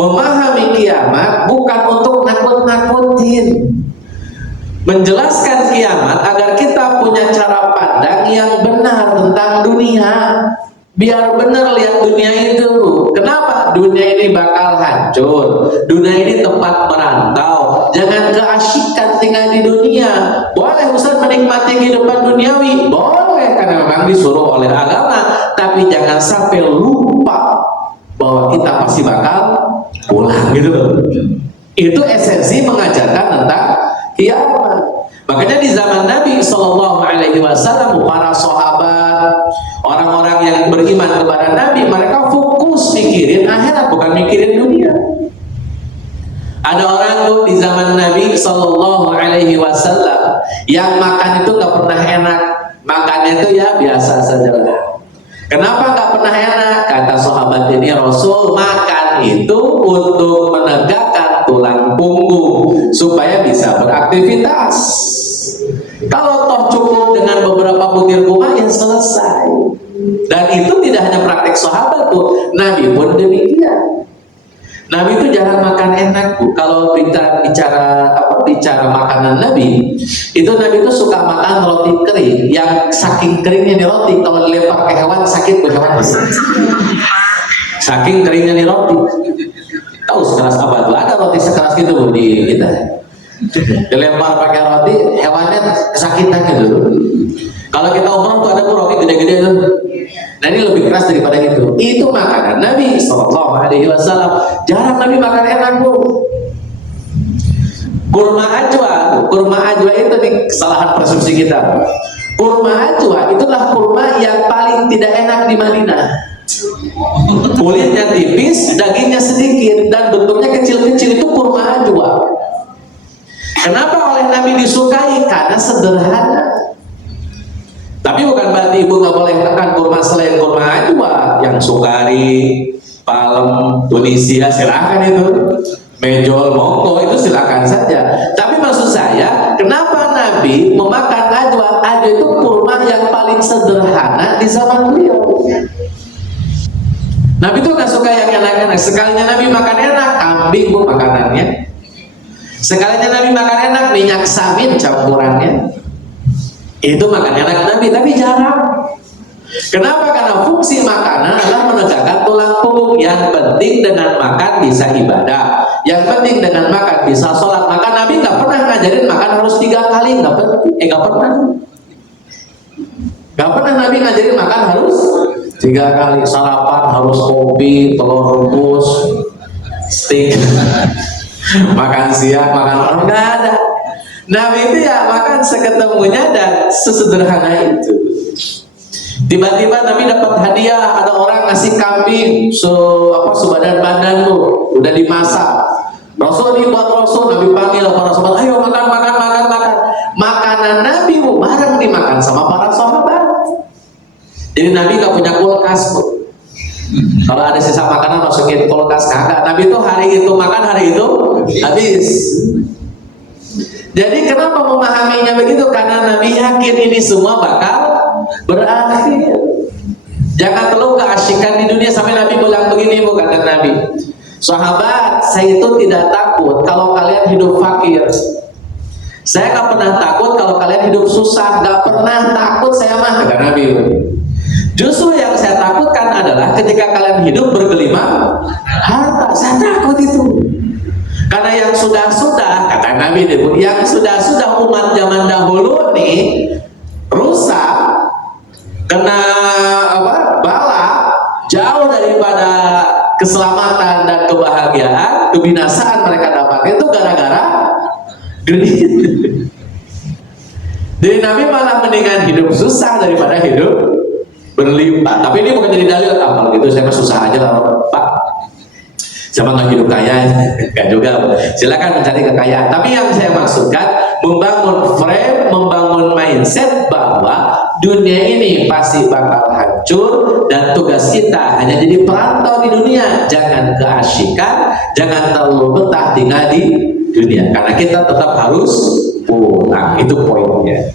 Memahami kiamat bukan untuk nakut-nakutin. Menjelaskan kiamat agar kita punya cara pandang yang benar tentang dunia. Biar benar lihat dunia itu. Kenapa? Dunia ini bakal hancur. Dunia ini tempat merantau. Jangan keasyikan tinggal di dunia. Boleh Ustaz menikmati kehidupan duniawi? Boleh, karena memang disuruh oleh agama. Tapi jangan sampai lupa bahwa kita pasti bakal pulang gitu. Itu esensi mengajarkan tentang kiamat. Makanya di zaman Nabi Shallallahu Alaihi Wasallam, para sahabat, orang-orang yang beriman kepada Nabi, mereka fokus mikirin akhirat, bukan mikirin dunia. Ada orang tuh di zaman Nabi Shallallahu Alaihi Wasallam yang makan itu nggak pernah enak, makannya itu ya biasa saja lah. Kenapa nggak pernah enak? Kata sahabat ini, Rasul makan itu untuk menegakkan tulang punggung supaya bisa beraktivitas. Kalau toh cukup dengan beberapa butir kurma ya selesai. Dan itu tidak hanya praktek sahabat tuh, Nabi pun demikian. Nabi itu jarang makan enak Bu. Kalau kita bicara makanan Nabi, itu Nabi itu suka makan roti kering. Yang saking keringnya nih roti, kalau dilempar ke hewan sakit bu hewan. Saking keringnya nih roti. Tahu sekeras apa tuh? Ada roti sekeras gitu Bu di kita. Dilempar pakai roti, hewannya kesakitan gitu. Kalau kita umroh tuh ada Bu roti gede-gede tuh. Nah ini lebih keras daripada itu. Itu makanan Nabi Sallallahu Alaihi Wasallam. Jarang Nabi makan enak Bu. Kurma ajwa itu nih kesalahan persepsi kita. Kurma ajwa itulah kurma yang paling tidak enak di Madinah. Kulitnya tipis, dagingnya sedikit, dan bentuknya kecil-kecil. Itu kurma ajwa. Kenapa oleh Nabi disukai? Karena sederhana. Tapi bukan berarti ibu nggak boleh makan kurma selain kurma ajwa, yang Sukari, Palem, Tunisia, silakan itu. Mejol, monggo itu silakan saja. Tapi maksud saya, kenapa Nabi memakan ajwa? Ajwa itu kurma yang paling sederhana di zaman beliau. Nabi itu nggak suka yang enak-enak. Sekalinya Nabi makan enak, kambing Bu makanannya. Sekalinya Nabi makan enak, minyak sawit campurannya. Itu makan enak Nabi, tapi jarang. Kenapa? Karena fungsi makanan adalah menegakkan tulang punggung. Yang penting dengan makan bisa ibadah. Yang penting dengan makan bisa sholat. Maka Nabi nggak pernah ngajarin makan harus 3 kali. Nggak pernah. Nggak pernah Nabi ngajarin makan harus 3 kali. Sarapan harus kopi, telur rebus, steak. Makan siang, makan malam, nggak ada. Nabi itu ya makan seketemunya dan sesederhana itu. Tiba-tiba Nabi dapat hadiah, ada orang ngasih kambing sebadan-badan tuh, udah dimasak. Rasul ini buat Rasul, Nabi panggil para sahabat, ayo makan. Makanan Nabi bareng dimakan sama para sahabat. Jadi Nabi gak punya kulkas tuh. Kalau ada sisa makanan masukin kulkas, kagak. Nabi itu hari itu makan, hari itu habis. Jadi kenapa memahaminya begitu? Karena Nabi yakin ini semua bakal berakhir. Jangan terlalu keasyikan di dunia sampai Nabi bilang begini, bukan kata Nabi. Sahabat, saya itu tidak takut kalau kalian hidup fakir. Saya gak pernah takut kalau kalian hidup susah. Gak pernah takut saya mah, kata Nabi. Justru yang saya takutkan adalah ketika kalian hidup bergelimang harta. Saya takut itu. Karena yang sudah-sudah, kata Nabi, yang sudah-sudah umat zaman dahulu nih rusak, kena bala, jauh daripada keselamatan dan kebahagiaan, kebinasaan mereka dapat itu gara-gara duit. Jadi Nabi malah mendingan hidup susah daripada hidup berlimpah. Tapi ini bukan jadi dalil, kalau gitu saya mah susah aja lah Pak. Siapa nggak hidup kaya? Enggak juga. Silakan mencari kekayaan. Tapi yang saya maksudkan, membangun frame, membangun mindset bahwa dunia ini pasti bakal hancur dan tugas kita hanya jadi perantau di dunia. Jangan keasyikan, jangan terlalu betah tinggal di dunia. Karena kita tetap harus pulang. Itu poinnya.